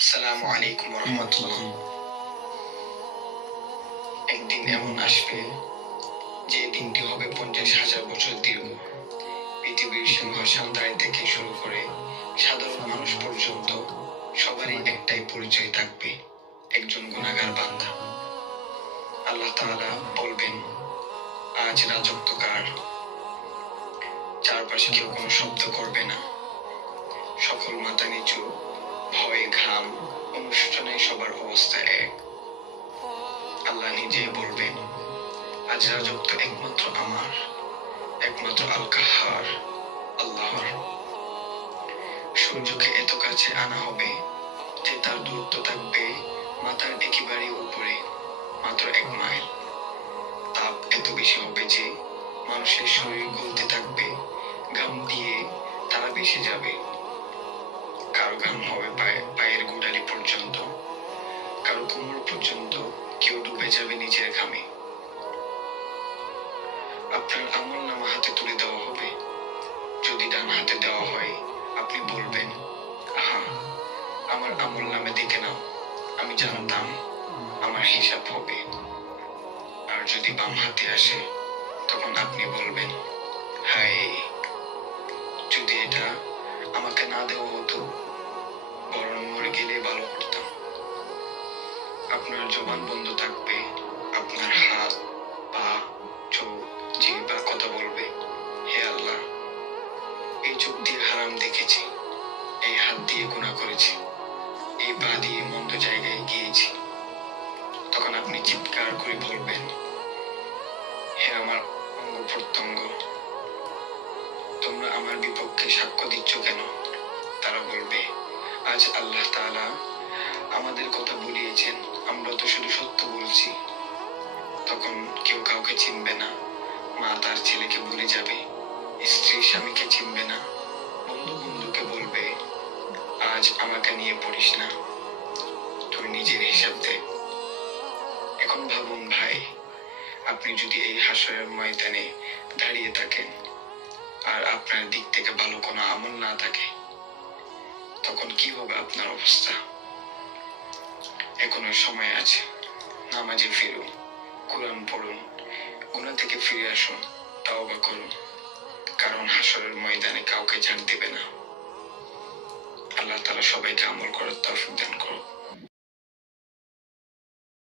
আসসালামু আলাইকুম রহমতুল্লাহ। একদিন এমন আসবে যে দিনটি হবে 50,000 বছর দীর্ঘ। পৃথিবীর সিংহ সন্তান থেকে শুরু করে সাধারণ মানুষ পর্যন্ত সবারই একটাই পরিচয় থাকবে, একজন গুনাহগার বান্দা। আল্লাহ তাআলা বলবেন, আজ রাজত্ব কার? চারপাশে কেউ কোনো শব্দ করবে না, সকল মাথা নিচু, ভয়, ঘাম, অনুষ্ঠানে সবার অবস্থা এক। আল্লাহ নিজেই বলবেন, আজ রাজত্ব একমাত্র আমার, একমাত্র আল কাহ্হার আল্লাহর। সূর্যকে এত কাছে আনা হবে যে তার দূরত্ব থাকবে মাথার একেবারে উপরে, মাত্র 1 মাইল। তাপ এত বেশি হবে যে মানুষের শরীর গলতে থাকবে, ঘাম দিয়ে তারা ভেসে যাবে। কারো ঘাম হবে পায়ের গোড়ালি পর্যন্ত, কারো কোমর পর্যন্ত, কেউ ডুবে যাবে নিজের ঘামে। আপনার আমলনামা হাতে তুলে দেওয়া হবে। যদি ডান হাতে দেওয়া হয়, আপনি বলবেন, আহা, আমার আমলনামা দেখে নাও, আমি জানতাম আমার হিসাব হবে। আর যদি বাম হাতে আসে, তখন আপনি বলবেন, হায়, যদি এটা আমাকে না দেওয়া হতো, বরং মরে গেলে ভালো করতাম। আপনার জবান বন্ধ থাকবে, আপনার হাত, পা, চোখ, জিহ্বা কথা বলবে, হে আল্লাহ, এই চোখ দিয়ে হারাম দেখেছি, এই হাত দিয়ে গুনাহ করেছি, এই পা দিয়ে মন্দ জায়গায় গিয়েছি। তখন আপনি চিৎকার করে বলবেন, হে আমার অঙ্গ প্রত্যঙ্গ, তোমরা আমার বিপক্ষে সাক্ষ্য দিচ্ছ কেন? তারা বলবে, আজ আল্লাহ তাআলা আমাদের কথা বলিয়েছেন, আমরা তো শুধু সত্য বলছি। তখন কেউ কাউকে চিনবে না, মা তার ছেলেকে ভুলে যাবে, স্ত্রী স্বামীকে চিনবে না, বন্ধু বন্ধুকে বলবে, আজ আমাকে নিয়ে পড়িস না, তুই নিজের হিসাব দে। এখন ভাবুন ভাই, আপনি যদি এই হাসরের ময়দানে দাঁড়িয়ে থাকেন আর আপনার দিক থেকে ভালো কোনো আমল না থাকে, তখন কি হবে আপনার অবস্থা? এখনো সময় আছে, নামাজে ফিরুন, কোরআন পড়ুন, গুনাহ থেকে ফিরে আসুন, তাওবা করুন, কারণ হাসরের ময়দানে কাউকে ছাড় দিবে না। আল্লাহ তাআলা সবাইকে আমল করার তৌফিক দান করুন।